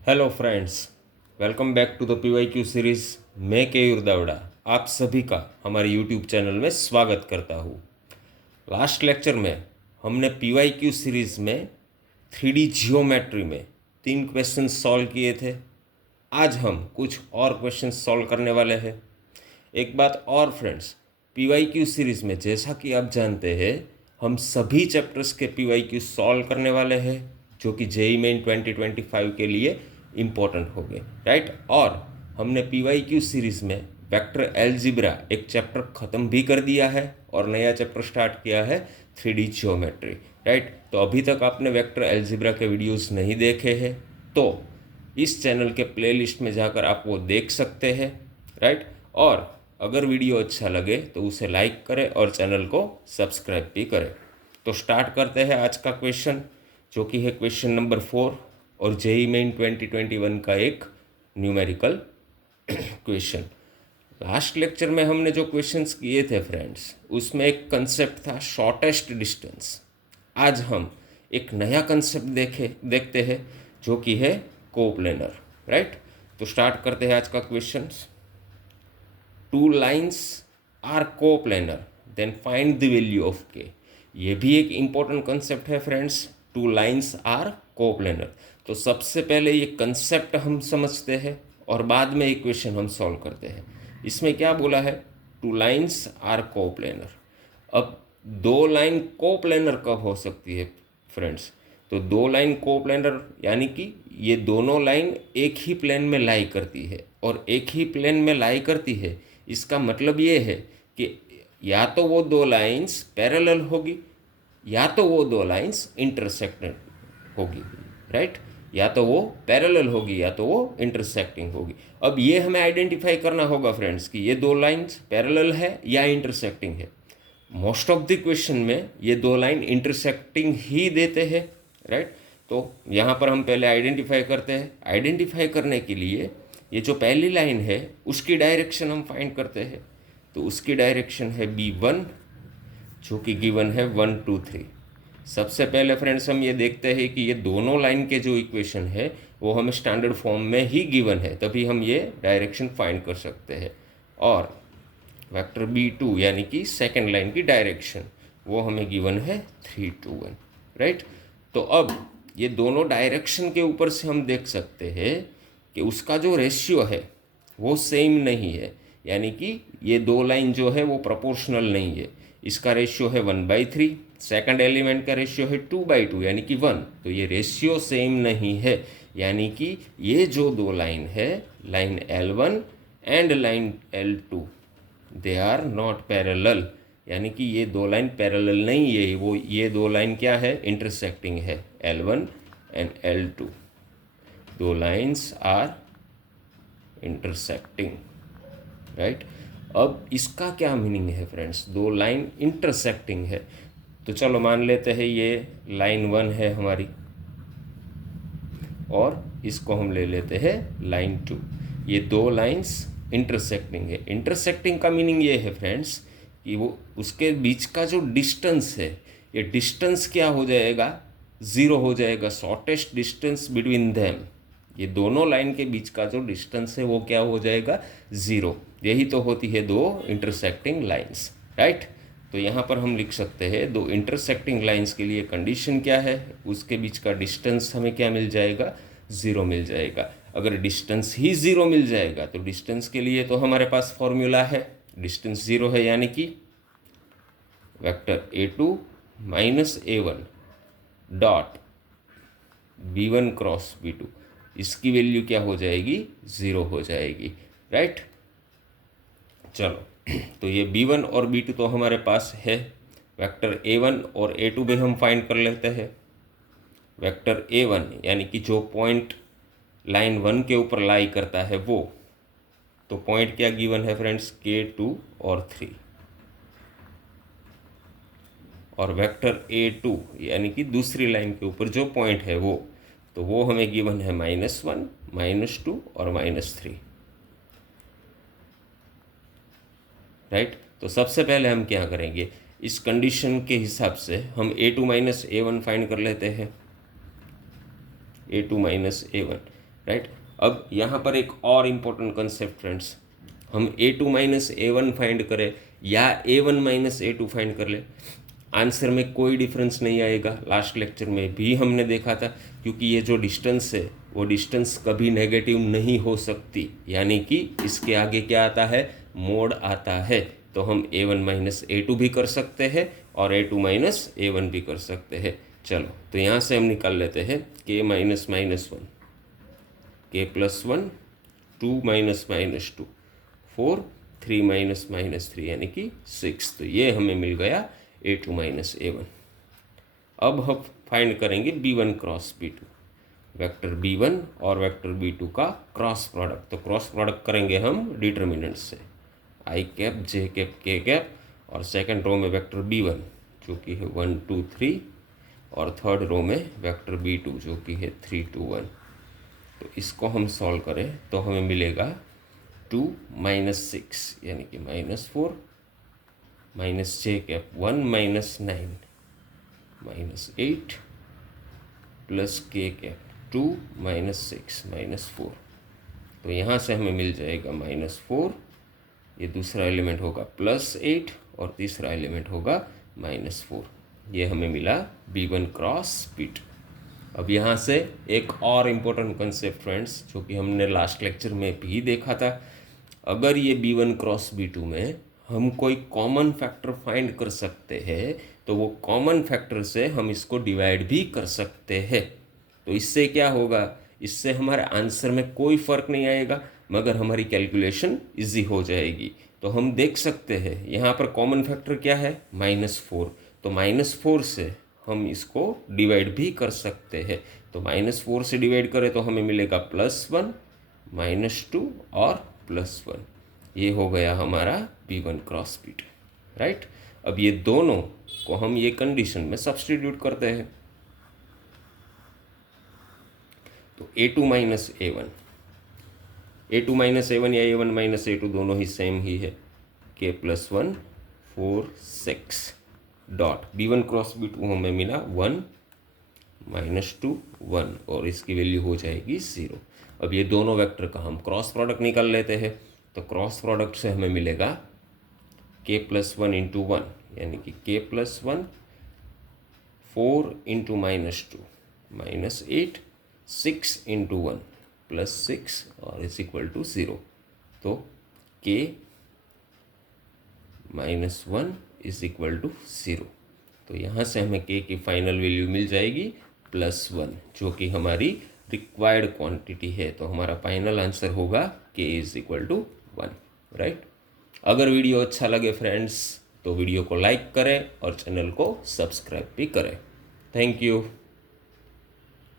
Hello friends, welcome back to the PYQ series. मैं केयूर दावड़ा आप सभी का हमारे यूट्यूब चैनल में स्वागत करता हूँ। लास्ट लेक्चर में हमने पीवाईक्यू सीरीज़ में 3D जियोमेट्री में 3 क्वेश्चन सॉल्व किए थे। आज हम कुछ और क्वेश्चन सॉल्व करने वाले हैं। एक बात और फ्रेंड्स, पीवाईक्यू सीरीज़ में जैसा कि आप जानते हैं हम सभी चैप्टर्स के पीवाईक्यू सॉल्व करने वाले हैं जो कि जेईई मेन 2025 के लिए इम्पोर्टेंट हो गए, राइट। और हमने पीवाईक्यू सीरीज़ में वेक्टर अलजेब्रा एक चैप्टर ख़त्म भी कर दिया है और नया चैप्टर स्टार्ट किया है 3D जियोमेट्री, राइट। तो अभी तक आपने वेक्टर अलजेब्रा के वीडियोस नहीं देखे हैं तो इस चैनल के प्लेलिस्ट में जाकर आप वो देख सकते हैं, राइट। और अगर वीडियो अच्छा लगे तो उसे लाइक करें और चैनल को सब्सक्राइब भी करें। तो स्टार्ट करते हैं आज का क्वेश्चन, जो कि है क्वेश्चन नंबर 4 और जेईई मेन 2021 का एक न्यूमेरिकल क्वेश्चन। लास्ट लेक्चर में हमने जो क्वेश्चंस किए थे फ्रेंड्स, उसमें एक कंसेप्ट था शॉर्टेस्ट डिस्टेंस। आज हम एक नया कंसेप्ट देखते हैं जो कि है कोप्लेनर, राइट। तो स्टार्ट करते हैं आज का question. Two lines are coplanar then find the value of k. ये भी एक इम्पोर्टेंट कंसेप्ट है friends, two lines are coplanar. तो सबसे पहले ये कंसेप्ट हम समझते हैं और बाद में इक्वेशन हम सॉल्व करते हैं। इसमें क्या बोला है, टू लाइन्स आर कोप्लेनर। अब दो लाइन कोप्लेनर कब हो सकती है फ्रेंड्स? तो दो लाइन कोप्लेनर यानी कि ये दोनों लाइन एक ही प्लेन में लाई करती है, और एक ही प्लेन में लाई करती है इसका मतलब ये है कि या तो वो दो लाइंस पैरेलल होगी या तो वो दो लाइंस इंटरसेक्टेड होगी, राइट। या तो वो पैरेलल होगी या तो वो इंटरसेक्टिंग होगी। अब ये हमें आइडेंटिफाई करना होगा फ्रेंड्स कि ये दो लाइंस पैरेलल है या इंटरसेक्टिंग है। मोस्ट ऑफ द क्वेश्चन में ये दो लाइन इंटरसेक्टिंग ही देते हैं, राइट। तो यहाँ पर हम पहले आइडेंटिफाई करते हैं। आइडेंटिफाई करने के लिए ये जो पहली लाइन है उसकी डायरेक्शन हम फाइंड करते हैं। तो उसकी डायरेक्शन है B1 जो कि गिवन है 1 2 3। सबसे पहले फ्रेंड्स हम ये देखते हैं कि ये दोनों लाइन के जो इक्वेशन है वो हमें स्टैंडर्ड फॉर्म में ही गिवन है, तभी हम ये डायरेक्शन फाइंड कर सकते हैं। और वेक्टर B2 यानी कि सेकेंड लाइन की डायरेक्शन वो हमें गिवन है 3 2 1, राइट। तो अब ये दोनों डायरेक्शन के ऊपर से हम देख सकते हैं कि उसका जो रेशियो है वो सेम नहीं है, यानी कि ये दो लाइन जो है वो प्रोपोर्शनल नहीं है। इसका रेशियो है 1/3, सेकंड एलिमेंट का रेशियो है 2/2 यानी कि 1। तो ये रेशियो सेम नहीं है, यानी कि ये जो दो लाइन है, line L1 and line L2, they are not parallel, यानी कि ये दो लाइन पैरेलल नहीं है। वो ये दो लाइन क्या है, इंटरसेक्टिंग है, L1 एंड L2। दो लाइन्स आर इंटरसेक्टिंग, राइट। अब इसका क्या मीनिंग है फ्रेंड्स, दो लाइन इंटरसेक्टिंग है। तो चलो मान लेते हैं ये लाइन 1 है हमारी और इसको हम ले लेते हैं लाइन 2। ये दो लाइंस इंटरसेक्टिंग है। इंटरसेक्टिंग का मीनिंग ये है फ्रेंड्स कि वो उसके बीच का जो डिस्टेंस है, ये डिस्टेंस क्या हो जाएगा, ज़ीरो हो जाएगा। शॉर्टेस्ट डिस्टेंस बिटवीन देम, ये दोनों लाइन के बीच का जो डिस्टेंस है वो क्या हो जाएगा, ज़ीरो। यही तो होती है दो इंटरसेक्टिंग लाइंस, राइट। तो यहाँ पर हम लिख सकते हैं दो इंटरसेक्टिंग लाइंस के लिए कंडीशन क्या है, उसके बीच का डिस्टेंस हमें क्या मिल जाएगा, ज़ीरो मिल जाएगा। अगर डिस्टेंस ही ज़ीरो मिल जाएगा तो डिस्टेंस के लिए तो हमारे पास फॉर्मूला है, डिस्टेंस ज़ीरो है यानी कि vector A2 minus A1 dot B1 cross B2, इसकी वैल्यू क्या हो जाएगी, ज़ीरो हो जाएगी, राइट। चलो तो ये B1 और B2 तो हमारे पास है। वेक्टर A1 और A2 भी हम फाइंड कर लेते हैं। वेक्टर A1 यानी कि जो पॉइंट लाइन 1 के ऊपर लाई करता है वो, तो पॉइंट क्या गिवन है फ्रेंड्स, K2 और 3। और वेक्टर A2 यानी कि दूसरी लाइन के ऊपर जो पॉइंट है वो, तो वो हमें गिवन है -1 -2 और -3, राइट। तो सबसे पहले हम क्या करेंगे, इस कंडीशन के हिसाब से हम A2 माइनस A1 फाइंड कर लेते हैं। A2 minus A1 right. अब यहाँ पर एक और इम्पोर्टेंट कंसेप्ट फ्रेंड्स, हम A2 माइनस A1 फाइंड करें या A1 माइनस A2 फाइंड कर ले, आंसर में कोई डिफरेंस नहीं आएगा। लास्ट लेक्चर में भी हमने देखा था, क्योंकि ये जो डिस्टेंस है वो डिस्टेंस कभी नेगेटिव नहीं हो सकती, यानी कि इसके आगे क्या आता है, मोड आता है। तो हम A1 माइनस A2 भी कर सकते हैं और A2 माइनस A1 भी कर सकते हैं। चलो तो यहाँ से हम निकाल लेते हैं K minus minus 1, K plus 1, 2 minus minus 2, 4, 3 minus minus 3 यानी कि 6। तो ये हमें मिल गया A2 माइनस A1। अब हम फाइंड करेंगे B1 cross B2, vector B1 और वेक्टर B2 का क्रॉस प्रोडक्ट। तो क्रॉस प्रोडक्ट करेंगे हम डिटर्मिनेंट से, I cap J cap K cap, और सेकंड रो में वेक्टर B1 जो कि है 1 2 3, और थर्ड रो में वेक्टर B2 जो कि है 3 2 1। तो इसको हम सॉल्व करें तो हमें मिलेगा 2 माइनस 6 यानी कि -4, minus J cap 1 minus 9 minus 8, plus K cap 2 minus 6 minus 4। तो यहाँ से हमें मिल जाएगा -4, ये दूसरा एलिमेंट होगा +8 और तीसरा एलिमेंट होगा -4। ये हमें मिला B1 क्रॉस B2। अब यहाँ से एक और इम्पोर्टेंट कंसेप्ट फ्रेंड्स, जो कि हमने लास्ट लेक्चर में भी देखा था, अगर ये B1 क्रॉस B2 में हम कोई कॉमन फैक्टर फाइंड कर सकते हैं तो वो कॉमन फैक्टर से हम इसको डिवाइड भी कर सकते हैं। तो इससे क्या होगा, इससे हमारे आंसर में कोई फ़र्क नहीं आएगा, मगर हमारी कैलकुलेशन इजी हो जाएगी। तो हम देख सकते हैं यहाँ पर कॉमन फैक्टर क्या है, -4। तो -4 से हम इसको डिवाइड भी कर सकते हैं। तो -4 से डिवाइड करें तो हमें मिलेगा +1, -2 और +1। ये हो गया हमारा B1 क्रॉस B2, राइट। अब ये दोनों को हम ये कंडीशन में सब्स्टिट्यूट करते हैं। तो A2 minus A1, A2 minus A1 या A1 माइनस A2 दोनों ही सेम ही है। K plus 1 4 6 dot B1 cross B2 हमें मिला 1 -2 1, और इसकी वैल्यू हो जाएगी 0। अब ये दोनों वेक्टर का हम क्रॉस प्रोडक्ट निकाल लेते हैं। तो क्रॉस प्रोडक्ट से हमें मिलेगा K प्लस 1 इंटू 1 यानी कि K plus 1, 4 into -2 -8, 6 into 1 plus 6 और इज इक्वल टू 0। तो K minus 1 is equal to 0। तो यहाँ से हमें K की फाइनल वैल्यू मिल जाएगी +1, जो कि हमारी रिक्वायर्ड क्वांटिटी है। तो हमारा फाइनल आंसर होगा K is equal to 1, right. अगर वीडियो अच्छा लगे फ्रेंड्स तो वीडियो को लाइक करें और चैनल को सब्सक्राइब भी करें। Thank you.